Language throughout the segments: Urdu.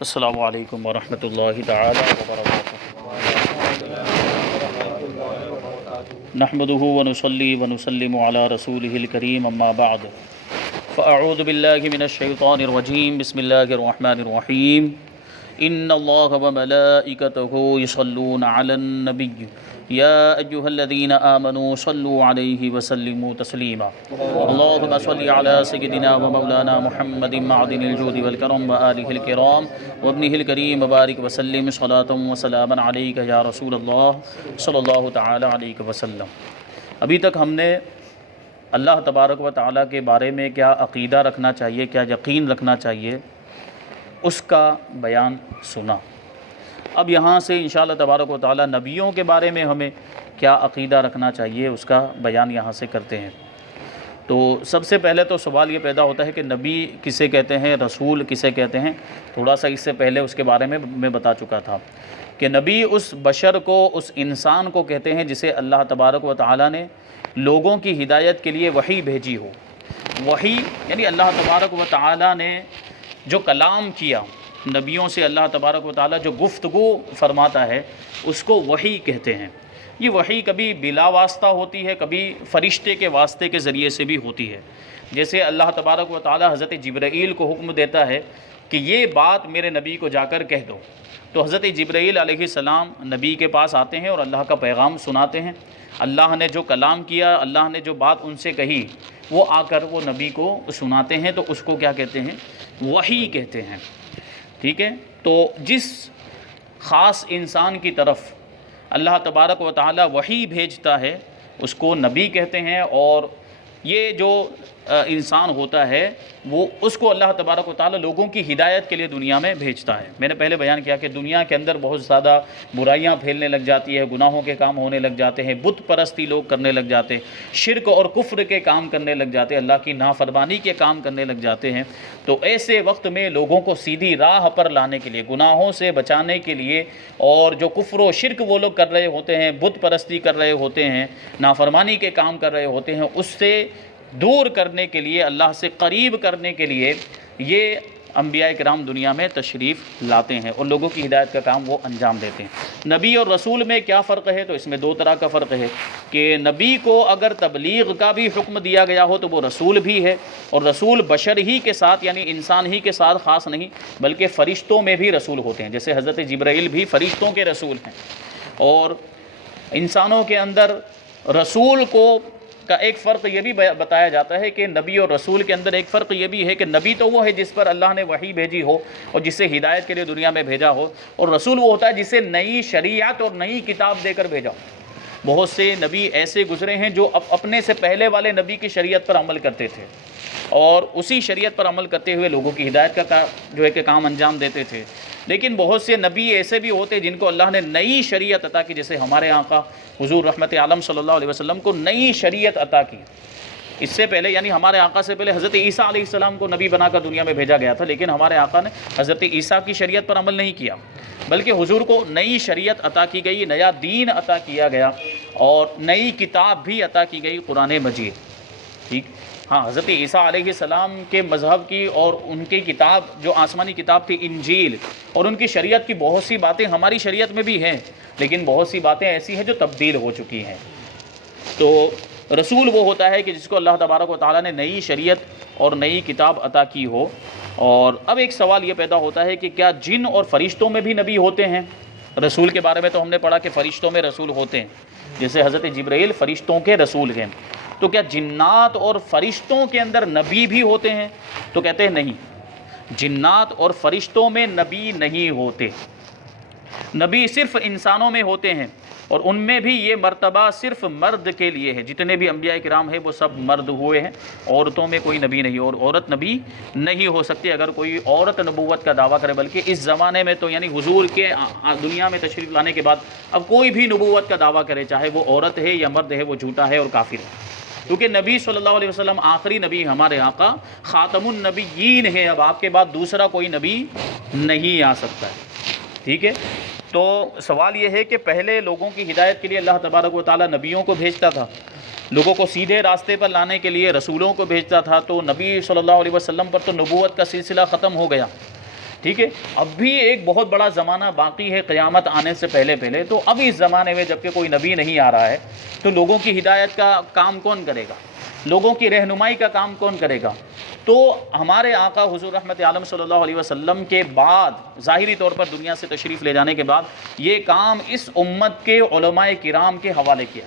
السلام علیکم ورحمۃ اللہ تعالی وبرکاتہ۔ نحمده ونصلي ونسلم على رسوله الكريم اما بعد فاعوذ باللہ من الشیطان الرجیم بسم اللہ الرحمن الرحیم ان اللہ وملائکتہ یصلون علی النبی یا ایہا الذین آمنوا صلوا علیہ وسلموا تسلیما اللہم صل علی سیدنا ومولانا محمد معدن الجود والکرم وآلہ الکرام وابنہ الکریم وبارک وسلم صلاۃ وسلاما علیک یا رسول اللہ صلی اللہ تعالی علیہ وسلم۔ ابھی تک ہم نے اللہ تبارک و تعالیٰ کے بارے میں کیا عقیدہ رکھنا چاہیے، کیا یقین رکھنا چاہیے، اس کا بیان سنا۔ اب یہاں سے انشاءاللہ تبارک و تعالیٰ نبیوں کے بارے میں ہمیں کیا عقیدہ رکھنا چاہیے اس کا بیان یہاں سے کرتے ہیں۔ تو سب سے پہلے تو سوال یہ پیدا ہوتا ہے کہ نبی کسے کہتے ہیں، رسول کسے کہتے ہیں۔ تھوڑا سا اس سے پہلے اس کے بارے میں بتا چکا تھا کہ نبی اس بشر کو، اس انسان کو کہتے ہیں جسے اللہ تبارک و تعالیٰ نے لوگوں کی ہدایت کے لیے وحی بھیجی ہو۔ وحی یعنی اللہ تبارک و تعالیٰ نے جو کلام کیا، نبیوں سے اللہ تبارک و تعالیٰ جو گفتگو فرماتا ہے اس کو وحی کہتے ہیں۔ یہ وحی کبھی بلا واسطہ ہوتی ہے، کبھی فرشتے کے واسطے کے ذریعے سے بھی ہوتی ہے۔ جیسے اللہ تبارک و تعالیٰ حضرت جبرائیل کو حکم دیتا ہے کہ یہ بات میرے نبی کو جا کر کہہ دو، تو حضرت جبرائیل علیہ السلام نبی کے پاس آتے ہیں اور اللہ کا پیغام سناتے ہیں۔ اللہ نے جو کلام کیا، اللہ نے جو بات ان سے کہی، وہ آ کر وہ نبی کو سناتے ہیں، تو اس کو کیا کہتے ہیں؟ وحی کہتے ہیں۔ ٹھیک ہے، تو جس خاص انسان کی طرف اللہ تبارک و تعالی وحی بھیجتا ہے اس کو نبی کہتے ہیں، اور یہ جو انسان ہوتا ہے وہ اس کو اللہ تبارک و تعالی لوگوں کی ہدایت کے لیے دنیا میں بھیجتا ہے۔ میں نے پہلے بیان کیا کہ دنیا کے اندر بہت زیادہ برائیاں پھیلنے لگ جاتی ہے، گناہوں کے کام ہونے لگ جاتے ہیں، بت پرستی لوگ کرنے لگ جاتے ہیں، شرک اور کفر کے کام کرنے لگ جاتے ہیں، اللہ کی نافرمانی کے کام کرنے لگ جاتے ہیں۔ تو ایسے وقت میں لوگوں کو سیدھی راہ پر لانے کے لیے، گناہوں سے بچانے کے لیے، اور جو کفر و شرک وہ لوگ کر رہے ہوتے ہیں، بت پرستی کر رہے ہوتے ہیں، نافرمانی کے کام کر رہے ہوتے ہیں، اس سے دور کرنے کے لیے، اللہ سے قریب کرنے کے لیے یہ انبیاء کرام دنیا میں تشریف لاتے ہیں اور لوگوں کی ہدایت کا کام وہ انجام دیتے ہیں۔ نبی اور رسول میں کیا فرق ہے؟ تو اس میں دو طرح کا فرق ہے کہ نبی کو اگر تبلیغ کا بھی حکم دیا گیا ہو تو وہ رسول بھی ہے، اور رسول بشر ہی کے ساتھ یعنی انسان ہی کے ساتھ خاص نہیں بلکہ فرشتوں میں بھی رسول ہوتے ہیں، جیسے حضرت جبرائیل بھی فرشتوں کے رسول ہیں۔ اور انسانوں کے اندر رسول کا ایک فرق یہ بھی بتایا جاتا ہے کہ نبی اور رسول کے اندر ایک فرق یہ بھی ہے کہ نبی تو وہ ہے جس پر اللہ نے وحی بھیجی ہو اور جسے ہدایت کے لیے دنیا میں بھیجا ہو، اور رسول وہ ہوتا ہے جسے نئی شریعت اور نئی کتاب دے کر بھیجا ہو۔ بہت سے نبی ایسے گزرے ہیں جو اپنے سے پہلے والے نبی کی شریعت پر عمل کرتے تھے اور اسی شریعت پر عمل کرتے ہوئے لوگوں کی ہدایت کا جو ہے کہ کام انجام دیتے تھے۔ لیکن بہت سے نبی ایسے بھی ہوتے جن کو اللہ نے نئی شریعت عطا کی، جیسے ہمارے آقا حضور رحمت عالم صلی اللہ علیہ وسلم کو نئی شریعت عطا کی۔ اس سے پہلے یعنی ہمارے آقا سے پہلے حضرت عیسیٰ علیہ السلام کو نبی بنا کر دنیا میں بھیجا گیا تھا، لیکن ہمارے آقا نے حضرت عیسیٰ کی شریعت پر عمل نہیں کیا، بلکہ حضور کو نئی شریعت عطا کی گئی، نیا دین عطا کیا گیا، اور نئی کتاب بھی عطا کی گئی، قرآن مجید۔ ٹھیک، ہاں، حضرت عیسیٰ علیہ السلام کے مذہب کی اور ان کی کتاب جو آسمانی کتاب تھی انجیل، اور ان کی شریعت کی بہت سی باتیں ہماری شریعت میں بھی ہیں، لیکن بہت سی باتیں ایسی ہیں جو تبدیل ہو چکی ہیں۔ تو رسول وہ ہوتا ہے کہ جس کو اللہ تبارک و تعالیٰ نے نئی شریعت اور نئی کتاب عطا کی ہو۔ اور اب ایک سوال یہ پیدا ہوتا ہے کہ کیا جن اور فرشتوں میں بھی نبی ہوتے ہیں؟ رسول کے بارے میں تو ہم نے پڑھا کہ فرشتوں میں رسول ہوتے ہیں، جیسے حضرت جبرائیل فرشتوں کے رسول ہیں۔ تو کیا جنات اور فرشتوں کے اندر نبی بھی ہوتے ہیں؟ تو کہتے ہیں نہیں، جنات اور فرشتوں میں نبی نہیں ہوتے، نبی صرف انسانوں میں ہوتے ہیں، اور ان میں بھی یہ مرتبہ صرف مرد کے لیے ہے۔ جتنے بھی انبیاء کرام ہیں وہ سب مرد ہوئے ہیں، عورتوں میں کوئی نبی نہیں، اور عورت نبی نہیں ہو سکتی اگر کوئی عورت نبوت کا دعویٰ کرے، بلکہ اس زمانے میں تو یعنی حضور کے دنیا میں تشریف لانے کے بعد اب کوئی بھی نبوت کا دعویٰ کرے، چاہے وہ عورت ہے یا مرد ہے، وہ جھوٹا ہے اور کافر ہے، کیونکہ نبی صلی اللہ علیہ وسلم آخری نبی، ہمارے آقا خاتم النبیین ہیں، اب آپ کے بعد دوسرا کوئی نبی نہیں آ سکتا ہے۔ ٹھیک ہے، تو سوال یہ ہے کہ پہلے لوگوں کی ہدایت کے لیے اللہ تبارک و تعالیٰ نبیوں کو بھیجتا تھا، لوگوں کو سیدھے راستے پر لانے کے لیے رسولوں کو بھیجتا تھا، تو نبی صلی اللہ علیہ وسلم پر تو نبوت کا سلسلہ ختم ہو گیا۔ ٹھیک ہے، اب بھی ایک بہت بڑا زمانہ باقی ہے قیامت آنے سے پہلے پہلے، تو اب اس زمانے میں جب کہ کوئی نبی نہیں آ رہا ہے تو لوگوں کی ہدایت کا کام کون کرے گا، لوگوں کی رہنمائی کا کام کون کرے گا؟ تو ہمارے آقا حضور رحمت عالم صلی اللہ علیہ وسلم کے بعد، ظاہری طور پر دنیا سے تشریف لے جانے کے بعد، یہ کام اس امت کے علماء کرام کے حوالے کیا۔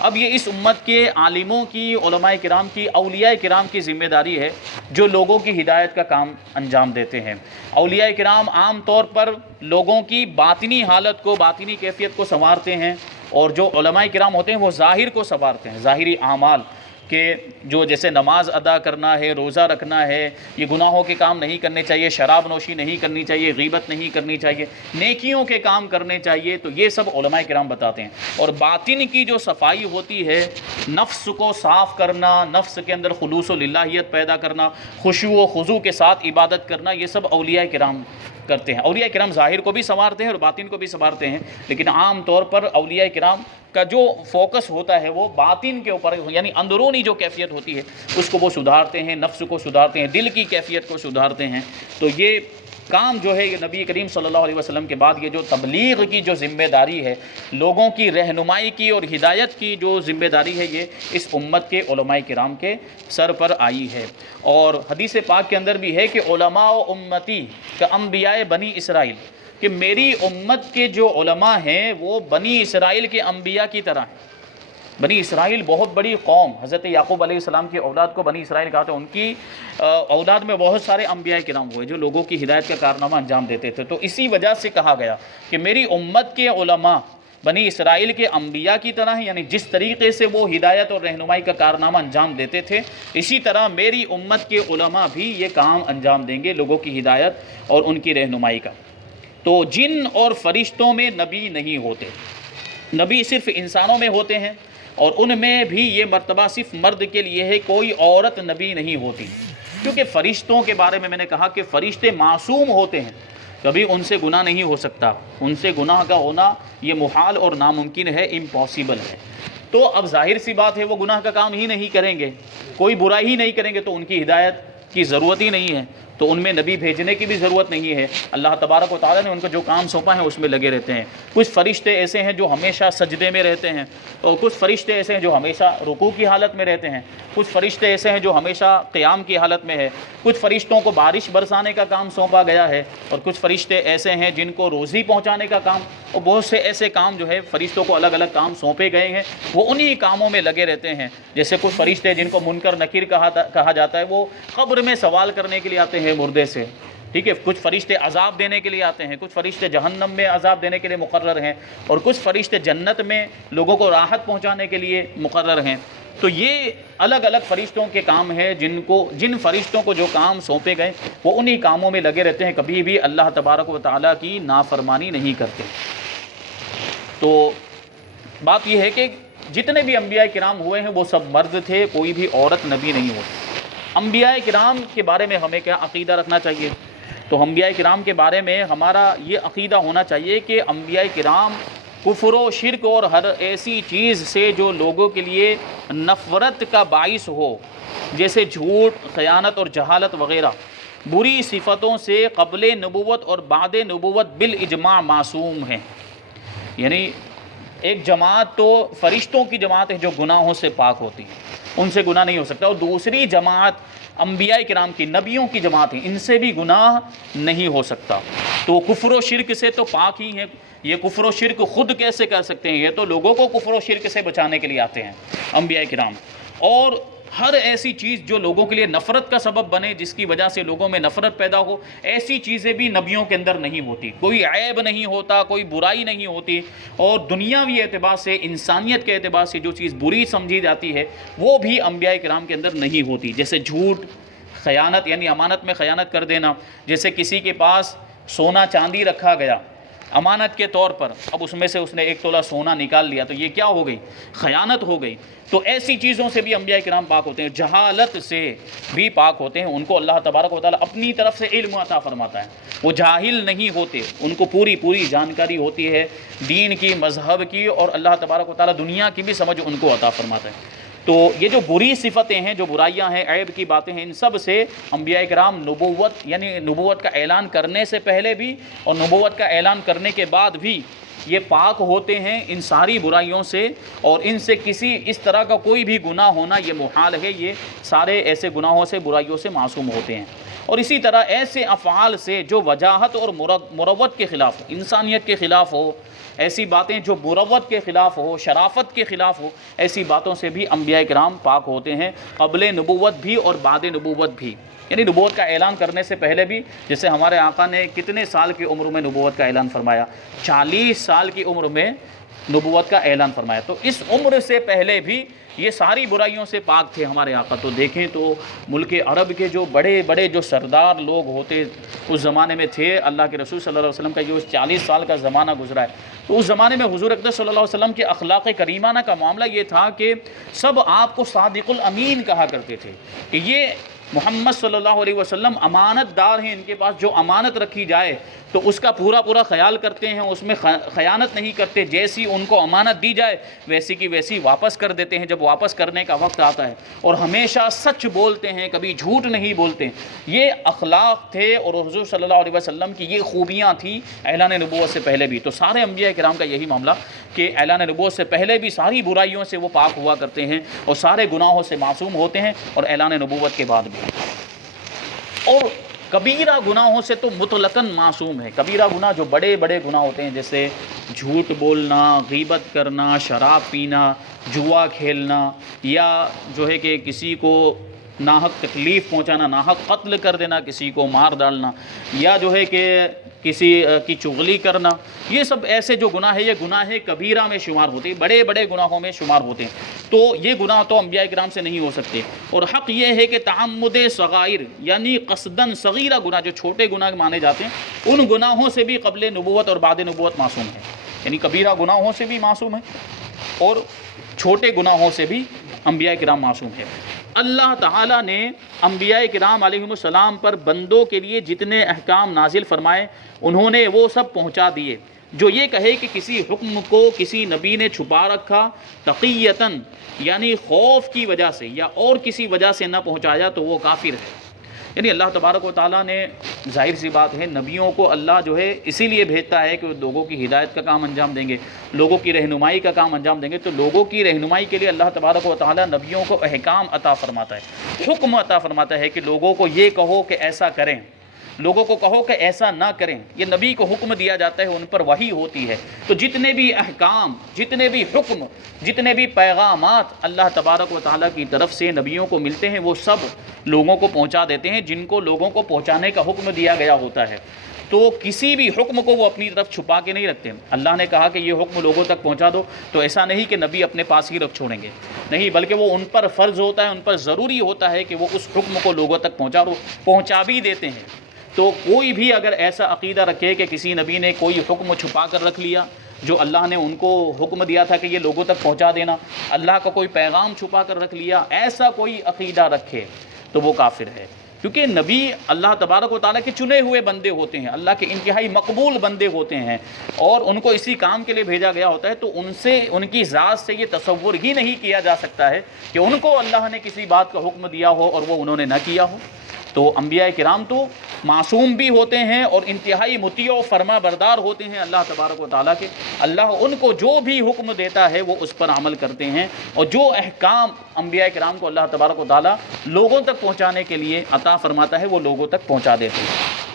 اب یہ اس امت کے عالموں کی، علماء کرام کی، اولیاء کرام کی ذمہ داری ہے جو لوگوں کی ہدایت کا کام انجام دیتے ہیں۔ اولیاء کرام عام طور پر لوگوں کی باطنی حالت کو، باطنی کیفیت کو سنوارتے ہیں، اور جو علماء کرام ہوتے ہیں وہ ظاہر کو سنوارتے ہیں، ظاہری اعمال کہ جو جیسے نماز ادا کرنا ہے، روزہ رکھنا ہے، یہ گناہوں کے کام نہیں کرنے چاہیے، شراب نوشی نہیں کرنی چاہیے، غیبت نہیں کرنی چاہیے، نیکیوں کے کام کرنے چاہیے، تو یہ سب علماء کرام بتاتے ہیں۔ اور باطن کی جو صفائی ہوتی ہے، نفس کو صاف کرنا، نفس کے اندر خلوص و للہیت پیدا کرنا، خشوع و خضوع کے ساتھ عبادت کرنا، یہ سب اولیاء کرام کرتے ہیں۔ اولیاء کرام ظاہر کو بھی سنوارتے ہیں اور باطن کو بھی سنوارتے ہیں، لیکن عام طور پر اولیاء کرام کا جو فوکس ہوتا ہے وہ باطن کے اوپر، یعنی اندرونی جو کیفیت ہوتی ہے اس کو وہ سدھارتے ہیں، نفس کو سدھارتے ہیں، دل کی کیفیت کو سدھارتے ہیں۔ تو یہ کام جو ہے، یہ نبی کریم صلی اللہ علیہ وسلم کے بعد یہ جو تبلیغ کی جو ذمہ داری ہے، لوگوں کی رہنمائی کی اور ہدایت کی جو ذمہ داری ہے، یہ اس امت کے علماء کرام کے سر پر آئی ہے۔ اور حدیث پاک کے اندر بھی ہے کہ علماء و امتی کا انبیاء بنی اسرائیل، کہ میری امت کے جو علماء ہیں وہ بنی اسرائیل کے انبیاء کی طرح ہیں۔ بنی اسرائیل بہت بڑی قوم، حضرت یعقوب علیہ السلام کی اولاد کو بنی اسرائیل کہا تھا، ان کی اولاد میں بہت سارے انبیاء کرام ہوئے جو لوگوں کی ہدایت کا کارنامہ انجام دیتے تھے۔ تو اسی وجہ سے کہا گیا کہ میری امت کے علماء بنی اسرائیل کے انبیاء کی طرح ہیں، یعنی جس طریقے سے وہ ہدایت اور رہنمائی کا کارنامہ انجام دیتے تھے، اسی طرح میری امت کے علماء بھی یہ کام انجام دیں گے، لوگوں کی ہدایت اور ان کی رہنمائی کا۔ تو جن اور فرشتوں میں نبی نہیں ہوتے، نبی صرف انسانوں میں ہوتے ہیں، اور ان میں بھی یہ مرتبہ صرف مرد کے لیے ہے، کوئی عورت نبی نہیں ہوتی۔ کیونکہ فرشتوں کے بارے میں میں نے کہا کہ فرشتے معصوم ہوتے ہیں، کبھی ان سے گناہ نہیں ہو سکتا، ان سے گناہ کا ہونا یہ محال اور ناممکن ہے، امپاسبل ہے۔ تو اب ظاہر سی بات ہے وہ گناہ کا کام ہی نہیں کریں گے، کوئی برائی ہی نہیں کریں گے، تو ان کی ہدایت کی ضرورت ہی نہیں ہے، تو ان میں نبی بھیجنے کی بھی ضرورت نہیں ہے۔ اللہ تبارک و تعالیٰ نے ان کو جو کام سونپا ہے اس میں لگے رہتے ہیں۔ کچھ فرشتے ایسے ہیں جو ہمیشہ سجدے میں رہتے ہیں، اور کچھ فرشتے ایسے ہیں جو ہمیشہ رکوع کی حالت میں رہتے ہیں، کچھ فرشتے ایسے ہیں جو ہمیشہ قیام کی حالت میں ہے، کچھ فرشتوں کو بارش برسانے کا کام سونپا گیا ہے، اور کچھ فرشتے ایسے ہیں جن کو روزی پہنچانے کا کام، اور بہت سے ایسے کام جو ہے فرشتوں کو الگ الگ کام سونپے گئے ہیں، وہ انہی کاموں میں لگے رہتے ہیں۔ جیسے کچھ فرشتے جن کو منکر نکیر کہا جاتا ہے، وہ قبر میں سوال کرنے کے لیے آتے ہیں مردے سے، ٹھیک ہے، کچھ فرشتے عذاب دینے کے لیے آتے ہیں، کچھ فرشتے جہنم میں عذاب دینے کے لیے مقرر ہیں، اور کچھ فرشتے جنت میں لوگوں کو راحت پہنچانے کے لیے مقرر ہیں۔ تو یہ الگ الگ فرشتوں کے کام ہیں، جن فرشتوں کو جو کام سونپے گئے وہ انہی کاموں میں لگے رہتے ہیں، کبھی بھی اللہ تبارک و تعالیٰ کی نافرمانی نہیں کرتے۔ تو بات یہ ہے کہ جتنے بھی انبیاء کرام ہوئے ہیں وہ سب مرد تھے، کوئی بھی عورت نبی نہیں ہوتی۔ انبیاء کرام کے بارے میں ہمیں کیا عقیدہ رکھنا چاہیے؟ تو انبیاء کرام کے بارے میں ہمارا یہ عقیدہ ہونا چاہیے کہ انبیاء کرام کفر و شرک اور ہر ایسی چیز سے جو لوگوں کے لیے نفرت کا باعث ہو، جیسے جھوٹ، خیانت اور جہالت وغیرہ، بری صفتوں سے قبل نبوت اور بعد نبوت بالاجماع معصوم ہیں۔ یعنی ایک جماعت تو فرشتوں کی جماعت ہے جو گناہوں سے پاک ہوتی ہے، ان سے گناہ نہیں ہو سکتا، اور دوسری جماعت انبیاء کرام کی، نبیوں کی جماعت ہے، ان سے بھی گناہ نہیں ہو سکتا۔ تو کفر و شرک سے تو پاک ہی ہیں، یہ کفر و شرک خود کیسے کر سکتے ہیں؟ یہ تو لوگوں کو کفر و شرک سے بچانے کے لیے آتے ہیں انبیاء کرام۔ اور ہر ایسی چیز جو لوگوں کے لیے نفرت کا سبب بنے، جس کی وجہ سے لوگوں میں نفرت پیدا ہو، ایسی چیزیں بھی نبیوں کے اندر نہیں ہوتی، کوئی عیب نہیں ہوتا، کوئی برائی نہیں ہوتی۔ اور دنیاوی اعتبار سے، انسانیت کے اعتبار سے جو چیز بری سمجھی جاتی ہے وہ بھی انبیاء کرام کے اندر نہیں ہوتی، جیسے جھوٹ، خیانت، یعنی امانت میں خیانت کر دینا۔ جیسے کسی کے پاس سونا چاندی رکھا گیا امانت کے طور پر، اب اس میں سے اس نے 1 تولہ سونا نکال لیا، تو یہ کیا ہو گئی؟ خیانت ہو گئی۔ تو ایسی چیزوں سے بھی انبیاء کرام پاک ہوتے ہیں، جہالت سے بھی پاک ہوتے ہیں، ان کو اللہ تبارک و تعالیٰ اپنی طرف سے علم عطا فرماتا ہے، وہ جاہل نہیں ہوتے، ان کو پوری جانکاری ہوتی ہے دین کی، مذہب کی، اور اللہ تبارک و تعالیٰ دنیا کی بھی سمجھ ان کو عطا فرماتا ہے۔ تو یہ جو بری صفتیں ہیں، جو برائیاں ہیں، عیب کی باتیں ہیں، ان سب سے انبیاء کرام نبوت یعنی نبوت کا اعلان کرنے سے پہلے بھی اور نبوت کا اعلان کرنے کے بعد بھی یہ پاک ہوتے ہیں ان ساری برائیوں سے، اور ان سے کسی اس طرح کا کوئی بھی گناہ ہونا یہ محال ہے، یہ سارے ایسے گناہوں سے، برائیوں سے معصوم ہوتے ہیں۔ اور اسی طرح ایسے افعال سے جو وجاہت اور مروت کے خلاف ہو، انسانیت کے خلاف ہو، ایسی باتیں جو مروت کے خلاف ہو، شرافت کے خلاف ہو، ایسی باتوں سے بھی انبیاء کرام پاک ہوتے ہیں، قبل نبوت بھی اور بعد نبوت بھی، یعنی نبوت کا اعلان کرنے سے پہلے بھی۔ جیسے ہمارے آقا نے کتنے سال کی عمر میں نبوت کا اعلان فرمایا؟ 40 سال کی عمر میں نبوت کا اعلان فرمایا، تو اس عمر سے پہلے بھی یہ ساری برائیوں سے پاک تھے ہمارے آقا۔ تو دیکھیں تو ملک عرب کے جو بڑے بڑے جو سردار لوگ ہوتے اس زمانے میں تھے، اللہ کے رسول صلی اللہ علیہ وسلم کا جو 40 سال کا زمانہ گزرا ہے، تو اس زمانے میں حضور اقدس صلی اللہ علیہ وسلم کے اخلاق کریمانہ کا معاملہ یہ تھا کہ سب آپ کو صادق الامین کہا کرتے تھے، کہ یہ محمد صلی اللہ علیہ وسلم امانت دار ہیں، ان کے پاس جو امانت رکھی جائے تو اس کا پورا خیال کرتے ہیں، اس میں خیانت نہیں کرتے، جیسی ان کو امانت دی جائے ویسی کی ویسی واپس کر دیتے ہیں جب واپس کرنے کا وقت آتا ہے، اور ہمیشہ سچ بولتے ہیں، کبھی جھوٹ نہیں بولتے۔ یہ اخلاق تھے اور حضور صلی اللہ علیہ وسلم کی یہ خوبیاں تھیں اعلان نبوت سے پہلے بھی۔ تو سارے انبیاء کرام کا یہی معاملہ کہ اعلان نبوت سے پہلے بھی ساری برائیوں سے وہ پاک ہوا کرتے ہیں اور سارے گناہوں سے معصوم ہوتے ہیں، اور اعلان نبوت کے بعد بھی۔ اور کبیرہ گناہوں سے تو مطلقاً معصوم ہے۔ کبیرہ گناہ جو بڑے بڑے گناہ ہوتے ہیں، جیسے جھوٹ بولنا، غیبت کرنا، شراب پینا، جوا کھیلنا، یا جو ہے کہ کسی کو ناحق تکلیف پہنچانا، ناحق قتل کر دینا، کسی کو مار ڈالنا، یا جو ہے کہ کسی کی چغلی کرنا، یہ سب ایسے جو گناہ ہے یہ گناہ کبیرہ میں شمار ہوتے ہیں، بڑے بڑے گناہوں میں شمار ہوتے ہیں۔ تو یہ گناہ تو انبیاء کرام سے نہیں ہو سکتے۔ اور حق یہ ہے کہ تعمد صغائر یعنی قصداً صغیرہ گناہ، جو چھوٹے گناہ مانے جاتے ہیں، ان گناہوں سے بھی قبل نبوت اور بعد نبوت معصوم ہے، یعنی کبیرہ گناہوں سے بھی معصوم ہے اور چھوٹے گناہوں سے بھی انبیاء کرام معصوم ہے۔ اللہ تعالیٰ نے انبیاء کرام علیہم السلام پر بندوں کے لیے جتنے احکام نازل فرمائے انہوں نے وہ سب پہنچا دیے۔ جو یہ کہے کہ کسی حکم کو کسی نبی نے چھپا رکھا تقیتاً یعنی خوف کی وجہ سے یا اور کسی وجہ سے نہ پہنچایا تو وہ کافر ہے۔ یعنی اللہ تبارک و تعالیٰ نے، ظاہر سی بات ہے، نبیوں کو اللہ جو ہے اسی لیے بھیجتا ہے کہ وہ لوگوں کی ہدایت کا کام انجام دیں گے، لوگوں کی رہنمائی کا کام انجام دیں گے۔ تو لوگوں کی رہنمائی کے لیے اللہ تبارک و تعالیٰ نبیوں کو احکام عطا فرماتا ہے، حکم عطا فرماتا ہے کہ لوگوں کو یہ کہو کہ ایسا کریں، لوگوں کو کہو کہ ایسا نہ کریں۔ یہ نبی کو حکم دیا جاتا ہے، ان پر وحی ہوتی ہے۔ تو جتنے بھی احکام، جتنے بھی حکم، جتنے بھی پیغامات اللہ تبارک و تعالیٰ کی طرف سے نبیوں کو ملتے ہیں وہ سب لوگوں کو پہنچا دیتے ہیں، جن کو لوگوں کو پہنچانے کا حکم دیا گیا ہوتا ہے۔ تو کسی بھی حکم کو وہ اپنی طرف چھپا کے نہیں رکھتے۔ اللہ نے کہا کہ یہ حکم لوگوں تک پہنچا دو، تو ایسا نہیں کہ نبی اپنے پاس ہی رکھ چھوڑیں گے، نہیں، بلکہ وہ ان پر فرض ہوتا ہے، ان پر ضروری ہوتا ہے کہ وہ اس حکم کو لوگوں تک پہنچا بھی دیتے ہیں۔ تو کوئی بھی اگر ایسا عقیدہ رکھے کہ کسی نبی نے کوئی حکم چھپا کر رکھ لیا جو اللہ نے ان کو حکم دیا تھا کہ یہ لوگوں تک پہنچا دینا، اللہ کا کوئی پیغام چھپا کر رکھ لیا، ایسا کوئی عقیدہ رکھے تو وہ کافر ہے۔ کیونکہ نبی اللہ تبارک و تعالیٰ کے چنے ہوئے بندے ہوتے ہیں، اللہ کے انتہائی مقبول بندے ہوتے ہیں، اور ان کو اسی کام کے لیے بھیجا گیا ہوتا ہے۔ تو ان سے، ان کی ذات سے یہ تصور ہی نہیں کیا جا سکتا ہے کہ ان کو اللہ نے کسی بات کا حکم دیا ہو اور وہ انہوں نے نہ کیا ہو۔ تو انبیاء کرام تو معصوم بھی ہوتے ہیں اور انتہائی مطیع و فرما بردار ہوتے ہیں اللہ تبارک و تعالیٰ کے۔ اللہ ان کو جو بھی حکم دیتا ہے وہ اس پر عمل کرتے ہیں، اور جو احکام انبیاء کرام کو اللہ تبارک و تعالیٰ لوگوں تک پہنچانے کے لیے عطا فرماتا ہے وہ لوگوں تک پہنچا دیتے ہیں۔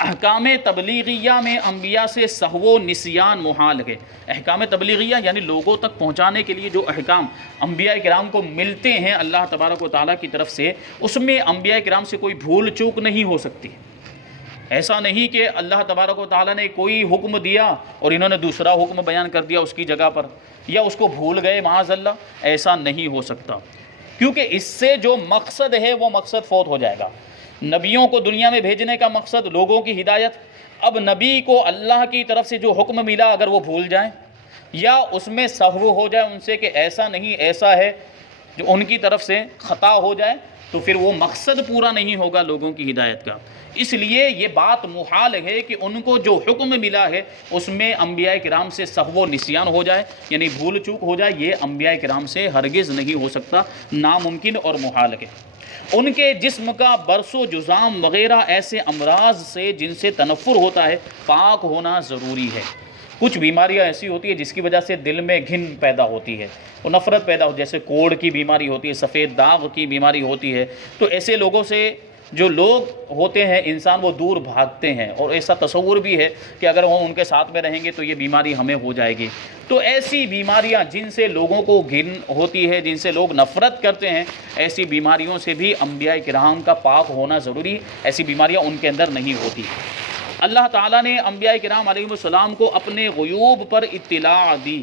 احکام تبلیغیہ میں انبیاء سے سہو و نسیان محال ہے۔ احکام تبلیغیہ یعنی لوگوں تک پہنچانے کے لیے جو احکام انبیاء کرام کو ملتے ہیں اللہ تبارک و تعالیٰ کی طرف سے، اس میں انبیاء کرام سے کوئی بھول چوک نہیں ہو سکتی۔ ایسا نہیں کہ اللہ تبارک و تعالیٰ نے کوئی حکم دیا اور انہوں نے دوسرا حکم بیان کر دیا اس کی جگہ پر، یا اس کو بھول گئے معاذ اللہ، ایسا نہیں ہو سکتا، کیونکہ اس سے جو مقصد ہے وہ مقصد فوت ہو جائے گا۔ نبیوں کو دنیا میں بھیجنے کا مقصد لوگوں کی ہدایت، اب نبی کو اللہ کی طرف سے جو حکم ملا اگر وہ بھول جائیں یا اس میں سہو ہو جائے ان سے کہ ایسا نہیں ایسا ہے، جو ان کی طرف سے خطا ہو جائے، تو پھر وہ مقصد پورا نہیں ہوگا لوگوں کی ہدایت کا۔ اس لیے یہ بات محال ہے کہ ان کو جو حکم ملا ہے اس میں انبیاء کرام سے سہو و نسیان ہو جائے، یعنی بھول چوک ہو جائے، یہ انبیاء کرام سے ہرگز نہیں ہو سکتا، ناممکن اور محال ہے۔ ان کے جسم کا برس و جزام وغیرہ ایسے امراض سے جن سے تنفر ہوتا ہے پاک ہونا ضروری ہے۔ کچھ بیماریاں ایسی ہوتی ہیں جس کی وجہ سے دل میں گھن پیدا ہوتی ہے، وہ نفرت پیدا ہوتی ہے، جیسے کوڑ کی بیماری ہوتی ہے، سفید داغ کی بیماری ہوتی ہے، تو ایسے لوگوں سے جو لوگ ہوتے ہیں انسان وہ دور بھاگتے ہیں، اور ایسا تصور بھی ہے کہ اگر وہ ان کے ساتھ میں رہیں گے تو یہ بیماری ہمیں ہو جائے گی۔ تو ایسی بیماریاں جن سے لوگوں کو گھن ہوتی ہے، جن سے لوگ نفرت کرتے ہیں، ایسی بیماریوں سے بھی انبیاء کرام کا پاک ہونا ضروری، ایسی بیماریاں ان کے اندر نہیں ہوتی۔ اللہ تعالیٰ نے انبیاء کرام علیہ السلام کو اپنے غیوب پر اطلاع دی،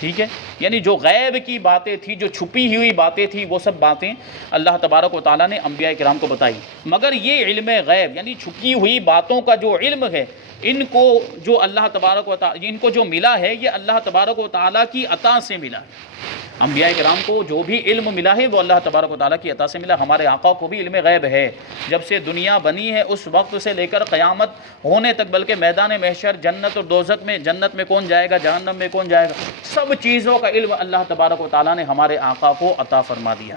ٹھیک ہے، یعنی جو غیب کی باتیں تھیں، جو چھپی ہوئی باتیں تھیں، وہ سب باتیں اللہ تبارک و تعالیٰ نے انبیاء کرام کو بتائی۔ مگر یہ علم غیب یعنی چھپی ہوئی باتوں کا جو علم ہے، ان کو جو اللہ تبارک و تعالیٰ ان کو جو ملا ہے یہ اللہ تبارک و تعالیٰ کی عطا سے ملا ہے۔ انبیاء کرام کو جو بھی علم ملا ہے وہ اللہ تبارک و تعالیٰ کی عطا سے ملا۔ ہمارے آقا کو بھی علم غیب ہے، جب سے دنیا بنی ہے اس وقت سے لے کر قیامت ہونے تک، بلکہ میدان محشر، جنت اور دوزخ میں، جنت میں کون جائے گا، جہنم میں کون جائے گا، سب چیزوں کا علم اللہ تبارک و تعالیٰ نے ہمارے آقا کو عطا فرما دیا۔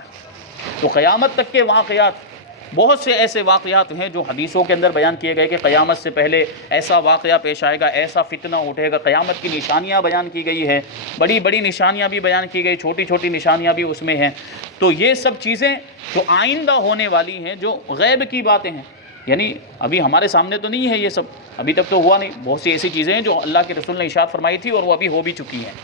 تو قیامت تک کے واقعات، بہت سے ایسے واقعات ہیں جو حدیثوں کے اندر بیان کیے گئے کہ قیامت سے پہلے ایسا واقعہ پیش آئے گا، ایسا فتنہ اٹھے گا، قیامت کی نشانیاں بیان کی گئی ہیں، بڑی بڑی نشانیاں بھی بیان کی گئی، چھوٹی چھوٹی نشانیاں بھی اس میں ہیں۔ تو یہ سب چیزیں جو آئندہ ہونے والی ہیں، جو غیب کی باتیں ہیں، یعنی ابھی ہمارے سامنے تو نہیں ہے یہ سب، ابھی تک تو ہوا نہیں، بہت سی ایسی چیزیں ہیں جو اللہ کے رسول نے ارشاد فرمائی تھی اور وہ ابھی ہو بھی چکی ہیں،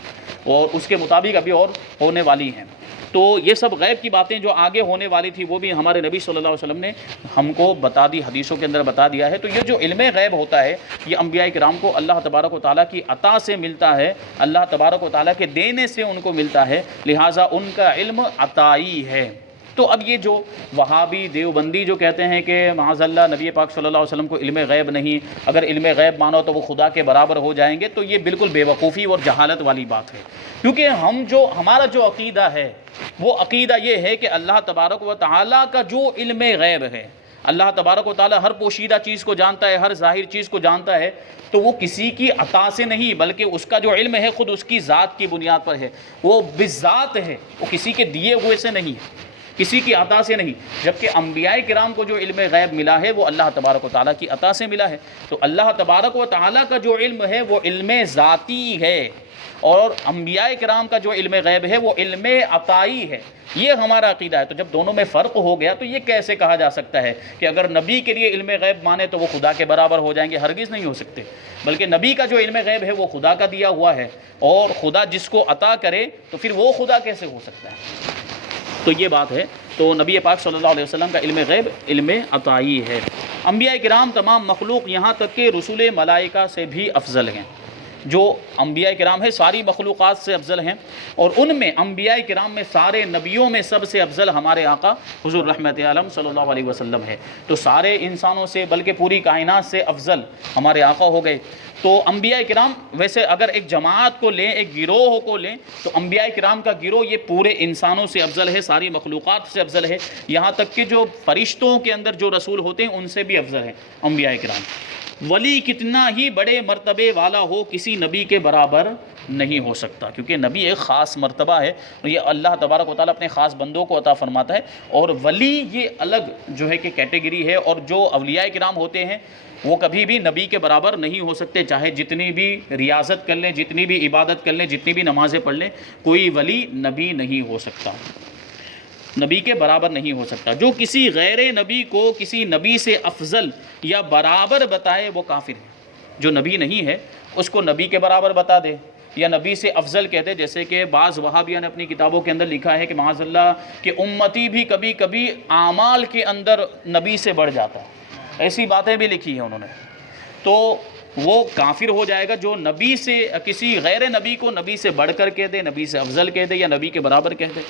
اور اس کے مطابق ابھی اور ہونے والی ہیں۔ تو یہ سب غیب کی باتیں جو آگے ہونے والی تھی وہ بھی ہمارے نبی صلی اللہ علیہ وسلم نے ہم کو بتا دی، حدیثوں کے اندر بتا دیا ہے۔ تو یہ جو علم غیب ہوتا ہے یہ انبیاء کرام کو اللہ تبارک و تعالیٰ کی عطا سے ملتا ہے، اللہ تبارک و تعالیٰ کے دینے سے ان کو ملتا ہے، لہٰذا ان کا علم عطائی ہے۔ تو اب یہ جو وہابی دیوبندی جو کہتے ہیں کہ معاذ اللہ نبی پاک صلی اللہ علیہ وسلم کو علم غیب نہیں، اگر علم غیب مانو تو وہ خدا کے برابر ہو جائیں گے، تو یہ بالکل بے وقوفی اور جہالت والی بات ہے۔ کیونکہ ہمارا جو عقیدہ ہے وہ عقیدہ یہ ہے کہ اللہ تبارک و تعالیٰ کا جو علم غیب ہے، اللہ تبارک و تعالیٰ ہر پوشیدہ چیز کو جانتا ہے، ہر ظاہر چیز کو جانتا ہے، تو وہ کسی کی عطا سے نہیں، بلکہ اس کا جو علم ہے خود اس کی ذات کی بنیاد پر ہے، وہ بالذات ہے، وہ کسی کے دیے ہوئے سے نہیں، کسی کی عطا سے نہیں۔ جبکہ انبیاء کرام کو جو علم غیب ملا ہے وہ اللہ تبارک و تعالیٰ کی عطا سے ملا ہے۔ تو اللہ تبارک و تعالیٰ کا جو علم ہے وہ علم ذاتی ہے، اور انبیاء کرام کا جو علم غیب ہے وہ علم عطائی ہے۔ یہ ہمارا عقیدہ ہے۔ تو جب دونوں میں فرق ہو گیا تو یہ کیسے کہا جا سکتا ہے کہ اگر نبی کے لیے علم غیب مانے تو وہ خدا کے برابر ہو جائیں گے؟ ہرگز نہیں ہو سکتے، بلکہ نبی کا جو علم غیب ہے وہ خدا کا دیا ہوا ہے، اور خدا جس کو عطا کرے تو پھر وہ خدا کیسے ہو سکتا ہے؟ تو یہ بات ہے۔ تو نبی پاک صلی اللہ علیہ وسلم کا علم غیب علم عطائی ہے۔ انبیاء کرام تمام مخلوق یہاں تک کہ رسول ملائکہ سے بھی افضل ہیں۔ جو انبیاء کرام ہیں ساری مخلوقات سے افضل ہیں، اور ان میں انبیاء کرام میں سارے نبیوں میں سب سے افضل ہمارے آقا حضور رحمت عالم صلی اللہ علیہ وسلم ہے۔ تو سارے انسانوں سے بلکہ پوری کائنات سے افضل ہمارے آقا ہو گئے۔ تو انبیاء کرام ویسے اگر ایک جماعت کو لیں، ایک گروہ کو لیں، تو انبیاء کرام کا گروہ یہ پورے انسانوں سے افضل ہے، ساری مخلوقات سے افضل ہے، یہاں تک کہ جو فرشتوں کے اندر جو رسول ہوتے ہیں ان سے بھی افضل ہے انبیاء کرام۔ ولی کتنا ہی بڑے مرتبے والا ہو کسی نبی کے برابر نہیں ہو سکتا، کیونکہ نبی ایک خاص مرتبہ ہے، یہ اللہ تبارک و تعالیٰ اپنے خاص بندوں کو عطا فرماتا ہے، اور ولی یہ الگ جو ہے کہ کیٹیگری ہے، اور جو اولیاء کرام ہوتے ہیں وہ کبھی بھی نبی کے برابر نہیں ہو سکتے، چاہے جتنی بھی ریاضت کر لیں، جتنی بھی عبادت کر لیں، جتنی بھی نمازیں پڑھ لیں، کوئی ولی نبی نہیں ہو سکتا، نبی کے برابر نہیں ہو سکتا۔ جو کسی غیر نبی کو کسی نبی سے افضل یا برابر بتائے وہ کافر ہے۔ جو نبی نہیں ہے اس کو نبی کے برابر بتا دے یا نبی سے افضل کہہ دے، جیسے کہ بعض وہابیہ نے اپنی کتابوں کے اندر لکھا ہے کہ معاذ اللہ کہ امتی بھی کبھی کبھی اعمال کے اندر نبی سے بڑھ جاتا ہے، ایسی باتیں بھی لکھی ہیں انہوں نے، تو وہ کافر ہو جائے گا جو نبی سے کسی غیر نبی کو نبی سے بڑھ کر کہہ دے، نبی سے افضل کہہ دے یا نبی کے برابر کہہ دے،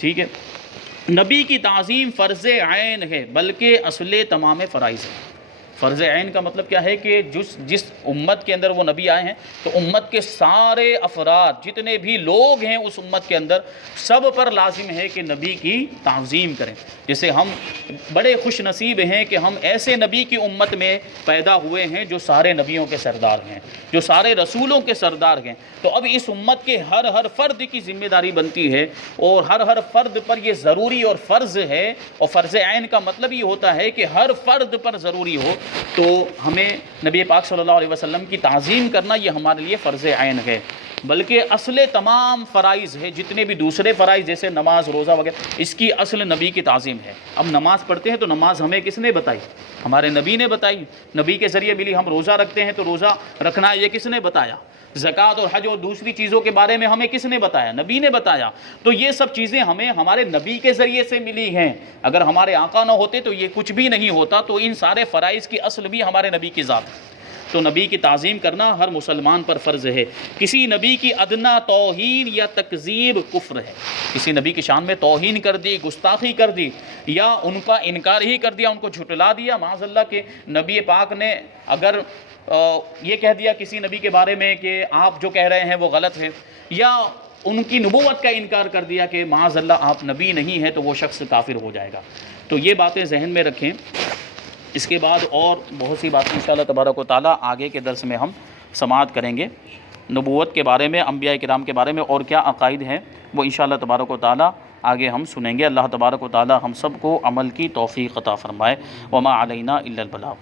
ٹھیک ہے۔ نبی کی تعظیم فرض عین ہے بلکہ اصل تمام فرائض ہے۔ فرض عین کا مطلب کیا ہے کہ جس امت کے اندر وہ نبی آئے ہیں تو امت کے سارے افراد جتنے بھی لوگ ہیں اس امت کے اندر سب پر لازم ہے کہ نبی کی تعظیم کریں. جیسے ہم بڑے خوش نصیب ہیں کہ ہم ایسے نبی کی امت میں پیدا ہوئے ہیں جو سارے نبیوں کے سردار ہیں، جو سارے رسولوں کے سردار ہیں. تو اب اس امت کے ہر فرد کی ذمہ داری بنتی ہے اور ہر فرد پر یہ ضروری اور فرض ہے. اور فرض عین کا مطلب یہ ہوتا ہے کہ ہر فرد پر ضروری ہو، تو ہمیں نبی پاک صلی اللہ علیہ وسلم کی تعظیم کرنا یہ ہمارے لیے فرض عین ہے. بلکہ اصل تمام فرائض ہے، جتنے بھی دوسرے فرائض جیسے نماز، روزہ وغیرہ، اس کی اصل نبی کی تعظیم ہے. اب نماز پڑھتے ہیں تو نماز ہمیں کس نے بتائی؟ ہمارے نبی نے بتائی، نبی کے ذریعے ملی. ہم روزہ رکھتے ہیں تو روزہ رکھنا یہ کس نے بتایا؟ زکوٰۃ اور حج اور دوسری چیزوں کے بارے میں ہمیں کس نے بتایا؟ نبی نے بتایا. تو یہ سب چیزیں ہمیں ہمارے نبی کے ذریعے سے ملی ہیں. اگر ہمارے آقا نہ ہوتے تو یہ کچھ بھی نہیں ہوتا. تو ان سارے فرائض کی اصل بھی ہمارے نبی کی ذات ہے. تو نبی کی تعظیم کرنا ہر مسلمان پر فرض ہے. کسی نبی کی ادنا توہین یا تکذیب کفر ہے. کسی نبی کی شان میں توہین کر دی، گستاخی کر دی، یا ان کا انکار ہی کر دیا، ان کو جھٹلا دیا. معاذ اللہ کہ نبی پاک نے اگر یہ کہہ دیا کسی نبی کے بارے میں کہ آپ جو کہہ رہے ہیں وہ غلط ہے، یا ان کی نبوت کا انکار کر دیا کہ معاذ اللہ آپ نبی نہیں ہیں، تو وہ شخص کافر ہو جائے گا. تو یہ باتیں ذہن میں رکھیں. اس کے بعد اور بہت سی باتیں انشاءاللہ تبارک و تعالیٰ آگے کے درس میں ہم سماعت کریں گے. نبوت کے بارے میں، انبیاء کرام کے بارے میں اور کیا عقائد ہیں وہ انشاءاللہ تبارک و تعالیٰ آگے ہم سنیں گے. اللہ تبارک و تعالیٰ ہم سب کو عمل کی توفیق عطا فرمائے. وما علینا الا البلاغ.